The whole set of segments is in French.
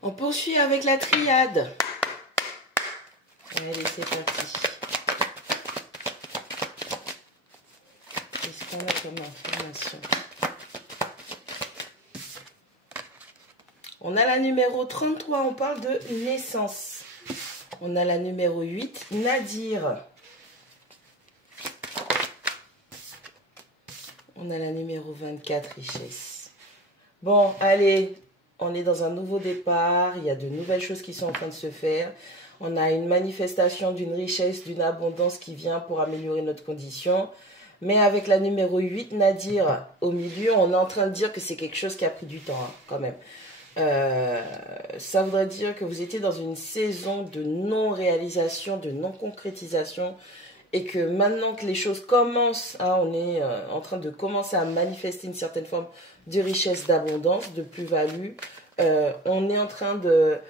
On poursuit avec la triade. Allez, c'est parti. Qu'est-ce qu'on a comme information? On a la numéro 33, on parle de naissance. On a la numéro 8, Nadir. On a la numéro 24, richesse. Bon, allez, on est dans un nouveau départ. Il y a de nouvelles choses qui sont en train de se faire. On a une manifestation d'une richesse, d'une abondance qui vient pour améliorer notre condition. Mais avec la numéro 8, Nadir, au milieu, on est en train de dire que c'est quelque chose qui a pris du temps, hein, quand même. Ça voudrait dire que vous étiez dans une saison de non-réalisation, de non-concrétisation. Et que maintenant que les choses commencent, hein, on est en train de commencer à manifester une certaine forme de richesse, d'abondance, de plus-value. On est en train de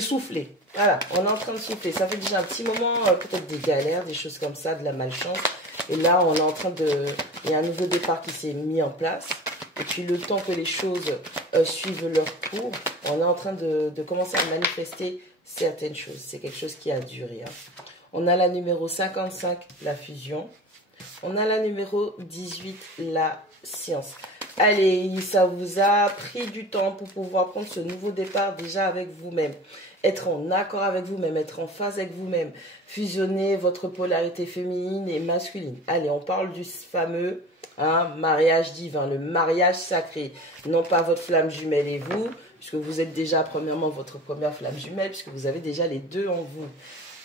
souffler. Voilà, on est en train de souffler. Ça fait déjà un petit moment, peut-être des galères, des choses comme ça, de la malchance. Et là, on est en train de... Il y a un nouveau départ qui s'est mis en place. Et puis, le temps que les choses suivent leur cours, on est en train de commencer à manifester certaines choses. C'est quelque chose qui a duré, hein. On a la numéro 55, la fusion. On a la numéro 18, la science. Allez, ça vous a pris du temps pour pouvoir prendre ce nouveau départ déjà avec vous-même. Être en accord avec vous-même, être en phase avec vous-même. Fusionner votre polarité féminine et masculine. Allez, on parle du fameux mariage divin, le mariage sacré. Non pas votre flamme jumelle et vous, puisque vous êtes déjà premièrement votre première flamme jumelle, puisque vous avez déjà les deux en vous.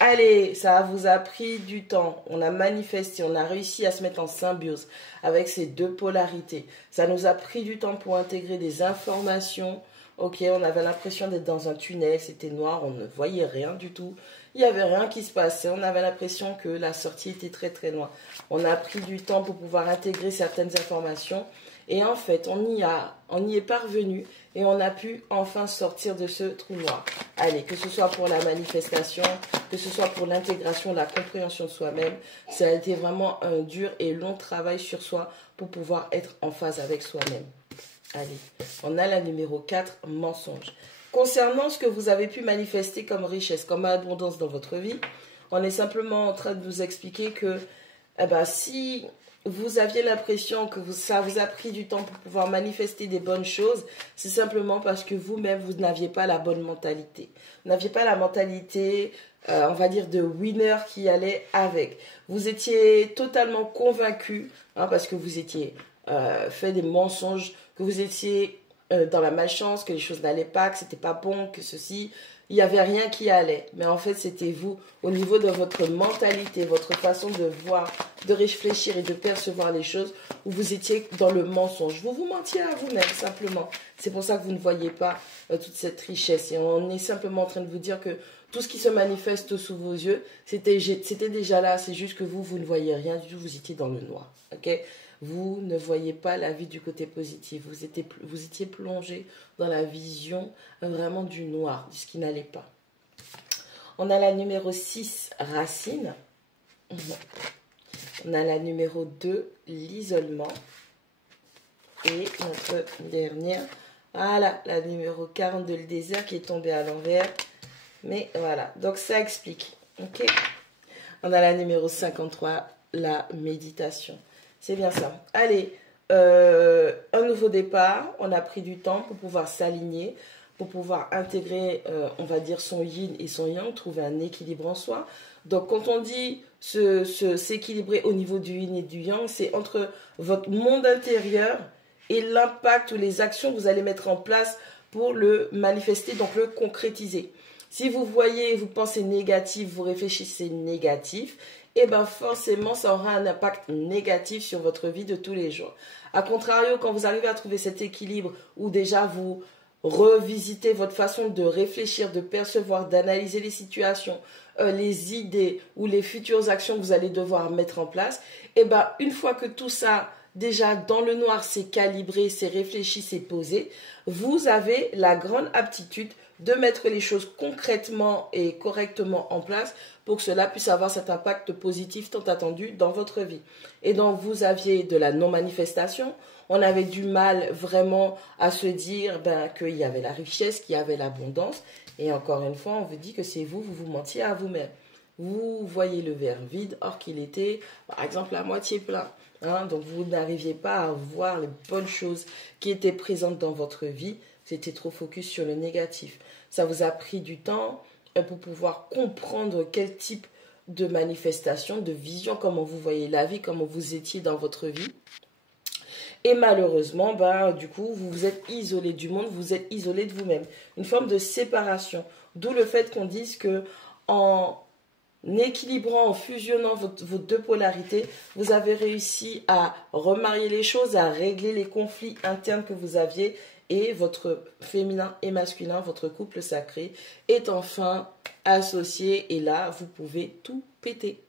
Allez, ça vous a pris du temps, on a manifesté, on a réussi à se mettre en symbiose avec ces deux polarités. Ça nous a pris du temps pour intégrer des informations. Ok, on avait l'impression d'être dans un tunnel, c'était noir, on ne voyait rien du tout. Il n'y avait rien qui se passait, on avait l'impression que la sortie était très très loin. On a pris du temps pour pouvoir intégrer certaines informations. Et en fait, on y est parvenu et on a pu enfin sortir de ce trou noir. Allez, que ce soit pour la manifestation, que ce soit pour l'intégration, la compréhension de soi-même, ça a été vraiment un dur et long travail sur soi pour pouvoir être en phase avec soi-même. Allez, on a la numéro 4, mensonge. Concernant ce que vous avez pu manifester comme richesse, comme abondance dans votre vie, on est simplement en train de vous expliquer que si vous aviez l'impression que ça vous a pris du temps pour pouvoir manifester des bonnes choses, c'est simplement parce que vous-même, vous n'aviez pas la bonne mentalité. Vous n'aviez pas la mentalité, on va dire, de winner qui allait avec. Vous étiez totalement convaincu, parce que vous étiez fait des mensonges, que vous étiez dans la malchance, que les choses n'allaient pas, que c'était pas bon, que ceci... Il n'y avait rien qui allait, mais en fait, c'était vous, au niveau de votre mentalité, votre façon de voir, de réfléchir et de percevoir les choses, où vous étiez dans le mensonge. Vous vous mentiez à vous-même, simplement. C'est pour ça que vous ne voyez pas toute cette richesse. Et on est simplement en train de vous dire que tout ce qui se manifeste sous vos yeux, c'était déjà là. C'est juste que vous ne voyez rien du tout, vous étiez dans le noir. Ok ? Vous ne voyez pas la vie du côté positif. Vous étiez plongé dans la vision vraiment du noir, de ce qui n'allait pas. On a la numéro 6, racine. On a la numéro 2, l'isolement. Et notre dernière, voilà, la numéro 42, le désert qui est tombé à l'envers. Mais voilà, donc ça explique. Ok. On a la numéro 53, la méditation. C'est bien ça. Allez, un nouveau départ. On a pris du temps pour pouvoir s'aligner, pour pouvoir intégrer, on va dire, son yin et son yang, trouver un équilibre en soi. Donc, quand on dit s'équilibrer au niveau du yin et du yang, c'est entre votre monde intérieur et l'impact ou les actions que vous allez mettre en place pour le manifester, donc le concrétiser. Si vous voyez, vous pensez négatif, vous réfléchissez négatif, et bien forcément, ça aura un impact négatif sur votre vie de tous les jours. A contrario, quand vous arrivez à trouver cet équilibre où déjà vous revisitez votre façon de réfléchir, de percevoir, d'analyser les situations, les idées ou les futures actions que vous allez devoir mettre en place, et bien une fois que tout ça, déjà dans le noir, c'est calibré, c'est réfléchi, c'est posé, vous avez la grande aptitude de mettre les choses concrètement et correctement en place pour que cela puisse avoir cet impact positif tant attendu dans votre vie. Et donc, vous aviez de la non-manifestation, on avait du mal vraiment à se dire qu'il y avait la richesse, qu'il y avait l'abondance. Et encore une fois, on vous dit que c'est vous, vous vous mentiez à vous-même. Vous voyez le verre vide, or qu'il était, par exemple, à moitié plein. Hein, donc, vous n'arriviez pas à voir les bonnes choses qui étaient présentes dans votre vie. Vous étiez trop focus sur le négatif. Ça vous a pris du temps pour pouvoir comprendre quel type de manifestation, de vision, comment vous voyez la vie, comment vous étiez dans votre vie. Et malheureusement, du coup, vous vous êtes isolé du monde, vous êtes isolé de vous-même. Une forme de séparation. D'où le fait qu'on dise que en équilibrant, en fusionnant vos deux polarités, vous avez réussi à remarier les choses, à régler les conflits internes que vous aviez et votre féminin et masculin, votre couple sacré est enfin associé et là, vous pouvez tout péter.